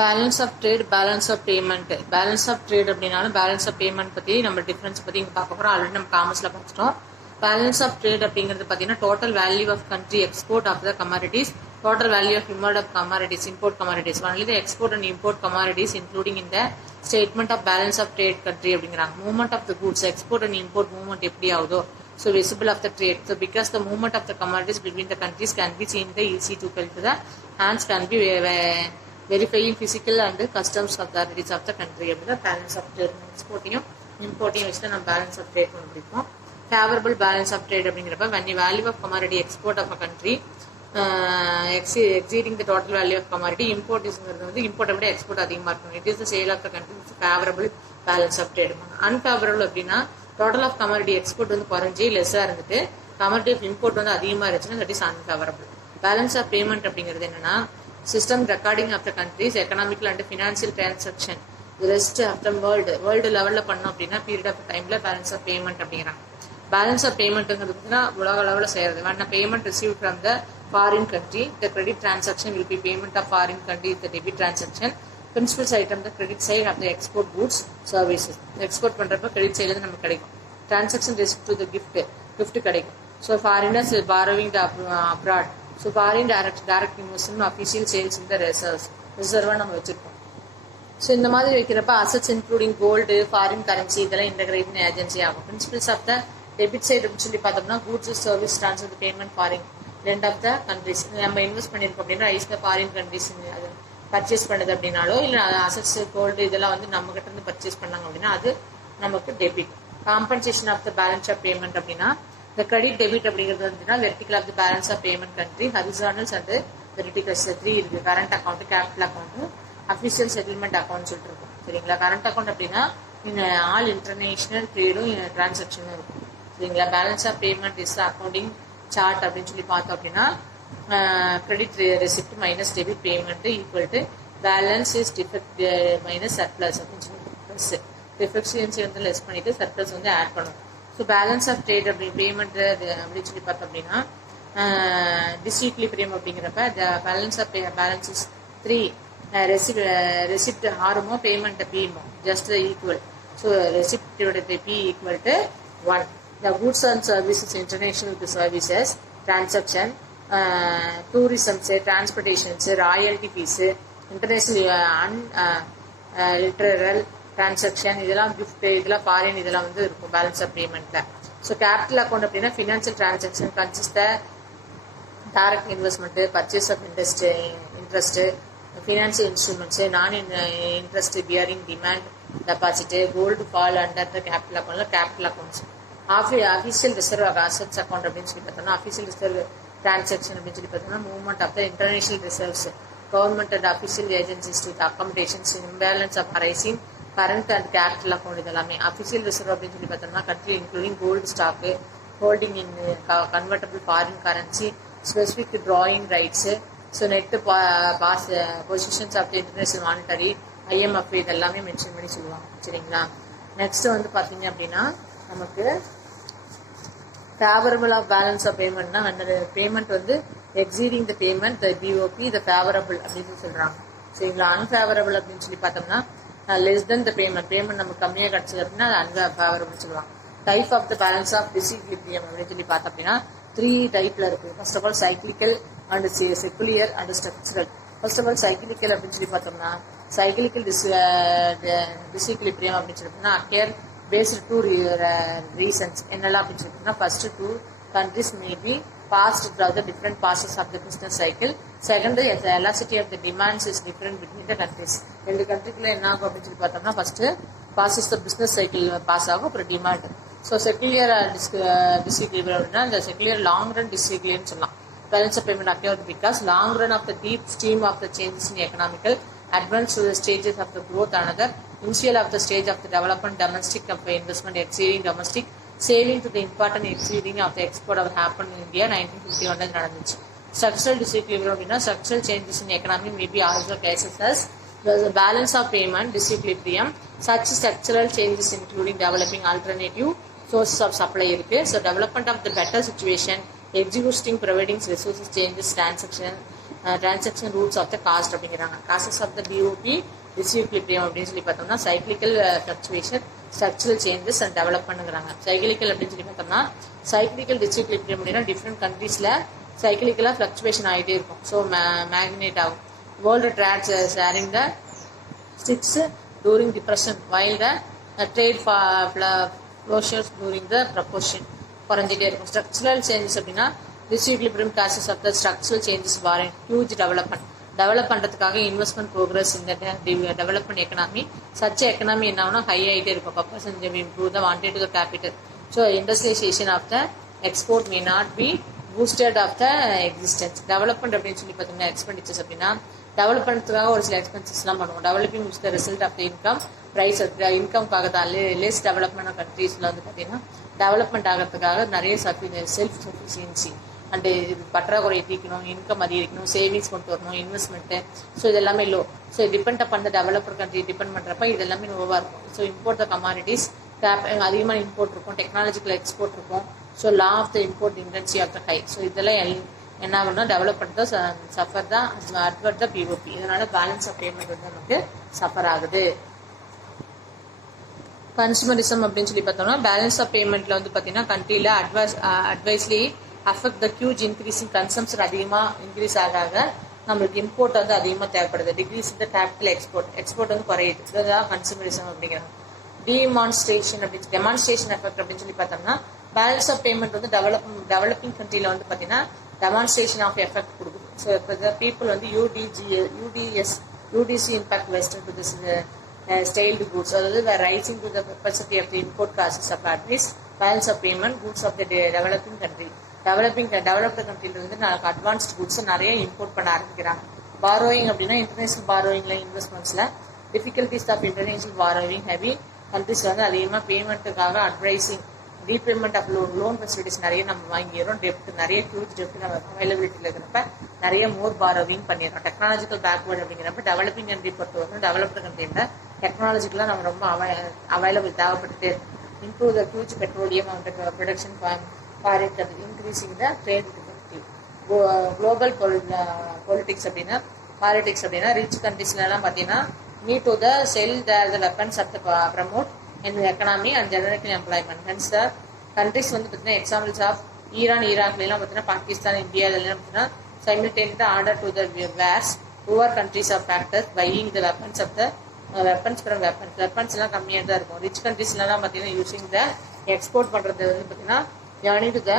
Balance of trade, balance of payment. Balance of trade அப்படின்னாலும் balance of payment பற்றி நம்ம difference பற்றி இங்கே பார்க்க போகிறோம். ஆல்ரெடி நம்ம காமர்ஸில் பார்த்துட்டோம். பேலன்ஸ் ஆஃப் ட்ரேட் அப்படிங்கிறது பார்த்தீங்கன்னா total value of country export of the commodities, total value of import of commodities, import commodities. Only the export and import commodities including in the statement of balance of trade country அப்படிங்கிறாங்க. Movement of the goods, export and import movement எப்படி ஆகுதோ, so visible of the trade. So because the movement of the commodities between the countries can be seen the EC2 to the hands can be verifying physical and customs authorities of the country. அப்படிங்கிற balance of trade, exporting importing வச்சுட்டு நம்ம balance of trade பண்ண முடியும். Favorable balance of trade அப்படிங்கிறப்ப when the value of commodity export of a country exceeding the total value of commodity, import isங்கிறது வந்து import விட export அதிகமாக இருக்கும். It is the sale of the country, favorable balance of trade. Unfavorable அப்படின்னா total of commodity export வந்து குறைஞ்சி லெஸ்ஸாக இருந்துட்டு commodity of import வந்து அதிகமாக இருந்துச்சுன்னா that is unfavorable. Balance of payment அப்படிங்கிறது என்னன்னா system recording of the countries economical and financial transaction the rest of the world லெவலில் பண்ணோம் அப்படின்னா period of timeல balance of payment அப்படிங்கிறாங்க. பேலன்ஸ் ஆஃப் பேமெண்ட்டுங்கிறது பார்த்தீங்கன்னா உலக அளவில் செய்கிறது. when a payment received from the foreign country, the credit transaction will be payment of foreign country, the debit transaction. Principal item the credit side of the export goods services. export பண்ணுறப்ப credit side நமக்கு கிடைக்கும். transaction receipt to the gift கிடைக்கும். so foreigners borrowing the abroad, so foreign direct investment, official sales in the reserve நம்ம வச்சிருக்கோம். So இந்த மாதிரி வைக்கிறப்ப assets including gold, foreign currency இதெல்லாம் இன்டகிரேட்டிங் ஏஜென்சி ஆகும். Principles of the debit side அப்படின்னு சொல்லி பார்த்தோம்னா goods service transfer payment foreign rent of the countries. நம்ம இன்வெஸ்ட் பண்ணியிருக்கோம் அப்படின்னா ஐஸ் த ஃபாரின் கண்ட்ரிஸ் அது பர்ச்சேஸ் பண்ணுது அப்படின்னாலோ இல்லை அசட்ஸ் கோல்டு இதெல்லாம் வந்து நம்மகிட்ட இருந்து பர்ச்சேஸ் பண்ணாங்க அப்படின்னா அது நமக்கு debit. Compensation of the balance of payment அப்படின்னா இந்த கிரெடிட் டெபிட் அப்படிங்கிறது வந்துன்னா vertical of the balance of payment country, horizontals and verticals 3 இருக்குது. Current account, capital account, official settlement account சொல்லிட்டு இருக்கும். சரிங்களா? கரண்ட் அக்கௌண்ட் அப்படின்னா ஆல் இன்டர்நேஷனல் ட்ரேடும் டிரான்சாக்ஷனும் இருக்கும். சரிங்களா? Balance of payment is accounting chart அப்படின்னு சொல்லி பார்த்தோம் அப்படின்னா credit receipt minus debit payment equal to balance is defect minus surplus அப்படின்னு சொல்லி ப்ளஸ் டிஃபெக்ஷியன்சி வந்து லெஸ் பண்ணிட்டு சர்ப்ளஸ் வந்து ஆட் பண்ணும். ஸோ பேலன்ஸ் ஆஃப் ட்ரேட் அப்படி பேமெண்ட் அப்படின்னு சொல்லி பார்த்தோம் அப்படின்னா டிஸ்இக்லிபிரியம் அப்படிங்கிறப்ப balance of balance is 3 receipt ஆறுமோ பேமெண்ட் பிமோ ஜஸ்ட் ஈக்குவல். ஸோ ரெசிப்டோட B equal to 1. The goods and services, international services, transaction, tourism, transportation, royalty fees, international literal transaction, இதெல்லாம் gift, இதெல்லாம் ஃபாரின் இதெல்லாம் வந்து இருக்கும் பேலன்ஸ் ஆஃப் பேமெண்ட்ல. ஸோ கேபிட்டல் அக்கௌண்ட் அப்படின்னா financial transaction consist direct investment, purchase of interest, financial instruments, non interest bearing demand deposit, gold fall under the capital அக்கௌண்ட்ல capital accounts. Official reserve assets account அப்படின்னு சொல்லி பார்த்தோம்னா official reserve transaction அப்படின்னு சொல்லி பார்த்தோம்னா movement of the international reserves, government and official agencies to accommodations, imbalance of arising current and capital account இதெல்லாமே. Official reserve அப்படின்னு சொல்லி பார்த்தோம்னா country including gold stock, holding in convertible foreign currency, specific drawing rights, so net positions of the international monetary, IMF இதெல்லாமே mention பண்ணி சொல்லுவாங்க. சரிங்களா? Next வந்து பார்த்தீங்க அப்படின்னா நமக்கு ஃபேவரபிள் ஆஃப் பேலன்ஸ் ஆஃப் பேமெண்ட்னா அந்த பேமெண்ட் வந்து exceeding the payment the BOP the favourable அப்படின்னு சொல்கிறாங்க. சரிங்களா? அன்ஃபேவரபிள் அப்படின்னு சொல்லி பார்த்தோம்னா லெஸ் தென் த பேமெண்ட் நமக்கு கம்மியாக கிடச்சது அப்படின்னா அது அன்ஃபேவரபிள் சொல்லுவாங்க. Type of the balance of disequilibrium அப்படின்னு சொல்லி பார்த்தோம் அப்படின்னா 3 டைப்ல இருக்குது. First of all cyclical and secular and structural. First of all cyclical அப்படின்னு சொல்லி பார்த்தோம்னா சைக்கிளிக்கல் டிஸ்இக்லிபிரியம் அப்படின்னு சொல்லி அக்கேர் based 2 reasons. என்னெல்லாம் அப்படின்னு சொல்லிட்டோம்னா first 2 countries may be passed through the different passes of the business cycle. Second, the elasticity of the demands is different between the countries. ரெண்டு கண்ட்ரிக்குள்ள என்ன ஆகும் அப்படின்னு சொல்லி பார்த்தோம்னா first passes the business cycle pass ஆகும், அப்புறம் டிமாண்ட். ஸோ செக்குலியர் டிஸ்இக்லிபிரியம் அப்படின்னா இந்த செக்குலியர் லாங் ரன் டிஸ்இக்லிபிரியம்னு சொல்லலாம். Balance of payment occurred because long run of the deep stream of the changes in economical advance to the stages of the growth, another initial of the stage of the development, domestic of the investment exceeding domestic, saving to the important exceeding of the export of happened in India 1951 நடந்துச்சு. Structural disequilibrium அப்படின்னா structural changes in economy may be also cases as the balance of payment disequilibrium. Such structural changes including developing alternative sources of supply இருக்கு. So development of the better situation, exhausting providing resources changes transaction transaction roots of the cost அப்படிங்கிறாங்க. Causes of the BOP disequilibrium அப்படின்னு சொல்லி பார்த்தோம்னா cyclical fluctuation, structural changes and டெவலப்மெண்ட்ங்கிறாங்க. Cyclical அப்படின்னு சொல்லி பார்த்தோம்னா cyclical டிஸ்இக்விலிபிரியம் அப்படின்னா டிஃப்ரெண்ட் கண்ட்ரீஸில் சைக்கிளிக்கலாக ஃப்ளக்சுவேஷன் ஆகிட்டே இருக்கும். ஸோ மேக்னேட் ஆகும். World trades sharing the sticks during depression while the trade closures during the proportion குறைஞ்சிட்டே இருக்கும். ஸ்ட்ரக்சரல் சேஞ்சஸ் அப்படின்னா disequilibrium causes of the structural changes warrant huge develop பண்ணுறதுக்காக இன்வெஸ்ட்மெண்ட் ப்ரோக்ரஸ் இந்த development economy such economy என்ன ஆகுனா high ஆகிட்டே இருக்கும். Purpose improve the wanted to the capital. So industrialisation of the export may not be boosted of the existence. Development அப்படின்னு சொல்லி பார்த்தீங்கன்னா expenditures அப்படின்னா டெவலப் பண்ணுறதுக்காக ஒரு சில எக்ஸ்பென்சஸ்லாம் பண்ணுவோம். Developing is the result of the income price இன்கம்காக தான். லெஸ் டெவலப்மெண்ட் கண்ட்ரீஸில் வந்து பார்த்தீங்கன்னா டெவலப்மெண்ட் ஆகிறதுக்காக நிறைய செல்ஃப் சஃபிஷியன்சி அண்டு பற்றாக்குறை தீக்கணும், இன்கம் அதிகரிக்கணும், சேவிங்ஸ் கொண்டு வரணும், இன்வெஸ்ட்மெண்ட்டு. ஸோ இது எல்லாமே லோ. ஸோ டிபெண்ட் அப் அந்த டெவலப்பர் கண்ட்ரி டிபெண்ட் பண்ணுறப்ப இது எல்லாமே லோவாக இருக்கும். ஸோ இம்போர்ட் த கமாடிட்டிஸ் அதிகமாக இம்போர்ட் இருக்கும், டெக்னாலஜிக்கல் எக்ஸ்போர்ட் இருக்கும். So law of the import intensity of the high. So இதெல்லாம் என்ன ஆகும்னா டெவலப் பண்ணுறது சஃபர் தான் அட்வர்ட் த பிஓபி. இதனால பேலன்ஸ் ஆஃப் பேமெண்ட் வந்து நமக்கு சஃபர் ஆகுது. கன்சூமரிசம் அப்படின்னு சொல்லி பார்த்தோம்னா பேலன்ஸ் ஆஃப் பேமெண்ட்ல வந்து பார்த்தீங்கன்னா கண்ட்ரியில் adversely affect the huge increasing consumption அதிகமாக இன்க்ரீஸ் ஆக நம்மளுக்கு இம்போர்ட் வந்து அதிகமாக தேவைப்படுது. டிக்ரீஸ் இந்த கேபிட்டல் எக்ஸ்போர்ட் வந்து குறையுது. இதுதான் கன்சூமரிசம் அப்படிங்கிறாங்க. டெமான்ஸ்ட்ரேஷன் எஃபெக்ட் அப்படின்னு சொல்லி பார்த்தோம்னா பேலன்ஸ் ஆஃப் பேமெண்ட் வந்து டெவலப்பிங் கண்ட்ரியில் வந்து பார்த்தீங்கன்னா டெமான்ஸ்ட்ரேஷன் ஆஃப் எஃபெக்ட் கொடுக்குது. ஸோ இப்போ பீப்புள் வந்து UDC impact western to this styled goods, அதாவது rising to the capacity of the import causes of advise balance of payment goods of the developing country. Developed கண்ட்ரியில் வந்து நமக்கு advanced goods நிறைய import பண்ண ஆரம்பிக்கிறாங்க. Borrowing அப்படின்னா international பாரோயிங்ல இன்வெஸ்ட்மெண்ட்ஸ்ல difficulties of international borrowing heavy கண்ட்ரிஸ்ல வந்து அதிகமாக பேமெண்ட்டுக்காக advising repayment of loan facilities நிறைய நம்ம வாங்கிடுறோம். நிறைய ஹியூஜ் டெப்ட் நம்ம அவைலபிலிட்டியில் இருக்கிறப்ப நிறைய மோர் பாரோவிங் பண்ணிடுறோம். டெக்னாலஜிக்கல் பேக்வேர்டு அப்படிங்கிறப்ப டெவலப்பிங் கண்ட்ரி பொறுத்த வரைக்கும் டெவலப்டு கண்ட்ரியில் டெக்னாலஜிக்கெலாம் நம்ம ரொம்ப அவைலபிள் தேவைப்பட்டுட்டு improve the huge petroleum production foreign increasing the trade defective. Global politics அப்படின்னா ரிச் கண்ட்ரீஸ்லாம் பார்த்தீங்கன்னா need to the sell the weapons at the promote in the economy and generate employment. Hence the countries வந்து பார்த்தீங்கன்னா examples of ஈராக்லாம் பார்த்தீங்கன்னா Pakistan, India இதெல்லாம் பார்த்தீங்கன்னா simultaneously order to the wars. Poor countries are factors buying the weapons of the weapons எல்லாம் கம்மியாக தான் இருக்கும். Rich கண்ட்ரீஸ்லாம் பார்த்தீங்கன்னா யூஸிங் த எக்ஸ்போர்ட் பண்ணுறது வந்து பார்த்தீங்கன்னா earning to the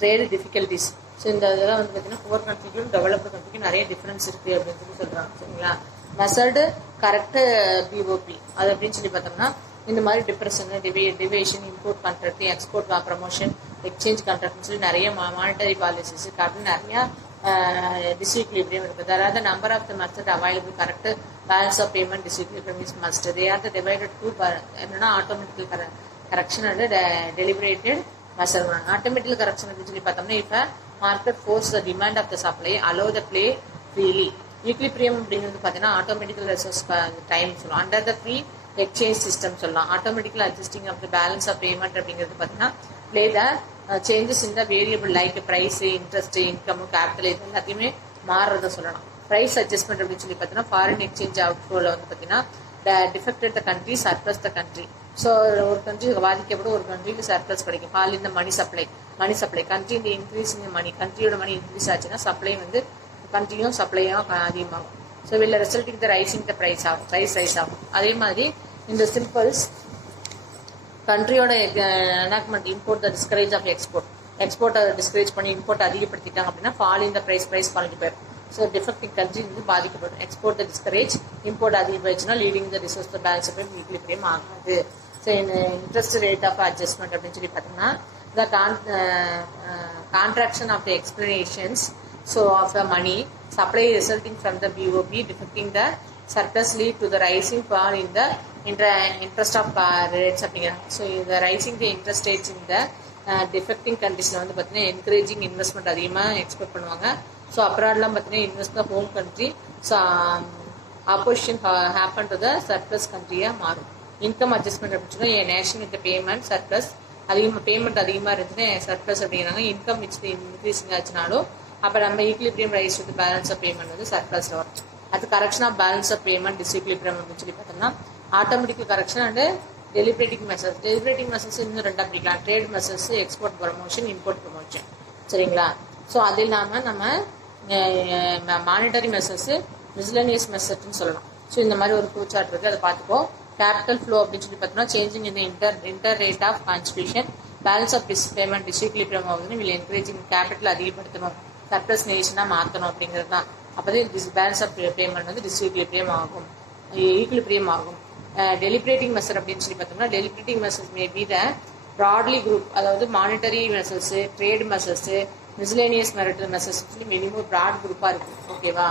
trade difficulties. So இந்த இதெல்லாம் வந்து பார்த்தீங்கன்னா புவர் கண்ட்ரிக்கும் டெவலப்டு கண்ட்ரிக்கும் நிறைய டிஃப்ரென்ஸ் இருக்குது அப்படின்னு சொல்லி சொல்கிறாங்க. சரிங்களா? மெசர்டு கரெக்டு பிஓபி அது அப்படின்னு சொல்லி பார்த்தோம்னா இந்த மாதிரி depression, deviation, import contract, export promotion, exchange கான்ட்ராக்ட்னு சொல்லி நிறைய மானிட்டரி பாலிசிஸ் காரணம் நிறையா டிஸ்இக்விலிபிரியம் இருக்குது. அதாவது number of the method available correct balance of payment disequilibrium is must. They are the divided two என்னன்னா automatical correction and deliberated measurement. Automatical correction அப்படின்னு சொல்லி பார்த்தோம்னா இப்போ market force the demand of the supply allow the play freely. Equilibrium அப்படிங்கிறது பார்த்தீங்கன்னா automatical resource time சொல்லலாம். Under the free exchange system சொல்லலாம். Automatical adjusting of the balance of payment அப்படிங்கிறது பார்த்தீங்கன்னா play the changes in the variable like price, interest, income, capital இது எல்லாத்தையுமே மாறுறத சொல்லலாம். Price adjustment அப்படின்னு சொல்லி பார்த்தீங்கன்னா ஃபாரின் எக்ஸ்சேஞ்ச் அவுட்ஃப்ளோவில் வந்து பார்த்தீங்கன்னா defected the country surplus the country. So ஒரு கண்ட்ரி பாதிக்கப்படும், ஒரு கண்ட்ரிக்கு சர்ப்ளஸ் கிடைக்கும். ஃபால் இந்த மணி சப்ளை கண்ட்ரி இந்த இன்க்ரீஸ் இந்த மணி கண்ட்ரியோட மணி இன்க்ரீஸ் ஆச்சுன்னா சப்ளை வந்து கண்ட்ரியும் சப்ளையும் அதிகமாகும். ஸோ வெளில resulting the rising the price rise ஆகும். அதே மாதிரி இந்த சிம்பிள்ஸ் கண்ட்ரியோட enactment import the discourage of எக்ஸ்போர்ட்டை டிஸ்கரேஜ் பண்ணி இம்போர்ட் அதிகப்படுத்திட்டாங்க அப்படின்னா ஃபால் இந்த ப்ரைஸ் குறைஞ்சி போயிடும். ஸோ டிஃபெக்டிங் கண்ட்ரி வந்து பாதிக்கப்படும். எக்ஸ்போர்ட் த டிஸ்கரேஜ், இம்போர்ட் அதிகமாகிடுச்சுன்னா leading the resource the balance of equilibrium ஆகாது. So interest rate of adjustment அப்படின்னு சொல்லி பார்த்தோம்னா the contraction of the explanations so of the money supply resulting from the BOP defecting the surplus lead to the rising power in the interest of rates அப்படிங்கிறாங்க. So இந்த rising the interest rates இந்த defecting கண்ட்ரிஸில் வந்து பார்த்தீங்கன்னா encouraging investment அதிகமாக expect பண்ணுவாங்க. So அப்ராட்லாம் பார்த்தீங்கன்னா invest the home country. So opposition happen to the surplus கண்ட்ரியாக மாறும். இன்கம் அட்ஜஸ்ட்மெண்ட் அப்படின்னு சொன்னால் nation with payment surplus payment அதிகமாக இருந்துச்சுன்னா சர்ப்ளஸ் அப்படிங்கிறாங்க. இன்கம் விச் இன்க்ரீஸிங் ஆச்சுனாலும் அப்போ நம்ம equilibrium rise with balance of payment வந்து சர்ப்ளஸில் வரும். அது correction of balance of payment disequilibrium அப்படின்னு சொல்லி பார்த்தோம்னா automatic correction and deliberating measures. Deliberating measures இன்னும் ரெண்டாக பிரிக்கலாம். Trade measures, export promotion, import promotion. சரிங்களா? ஸோ அது இல்லாமல் நம்ம மானிட்டரி மெசர்ஸ், மிஸ்லனியஸ் மெசர்ஸ்ன்னு சொல்லலாம். ஸோ இந்த மாதிரி ஒரு ஃப்ளோ சார்ட் இருக்குது, அதை பார்த்துக்கோ. கேபிட்டல் ஃப்ளோ அப்படின்னு சொல்லி பார்த்தோம்னா சேஞ்சிங் இந்த inter rate of constitution, balance of payment disequilibrium ஆகுதுன்னு வில் என்கரேஜிங் கேபிட்டல் அதிகப்படுத்தணும், சர்ப்ளஸ் நேஷனாக மாற்றணும் அப்படிங்கிறது தான். அப்போதான் பேலன்ஸ் ஆஃப் பேமெண்ட் வந்து டிஸ்இக்லிபிரியம் ஆகும், ஈக்லிபிரியம் ஆகும். டெலிபரேட்டிங் மெசர் அப்படின்னு சொல்லி பார்த்தோம்னா deliberating measures may be the broadly group, அதாவது monetary measures, trade measures, miscellaneous marital measures சொல்லி மினிமம் ப்ராட் குரூப்பாக இருக்குது. ஓகேவா?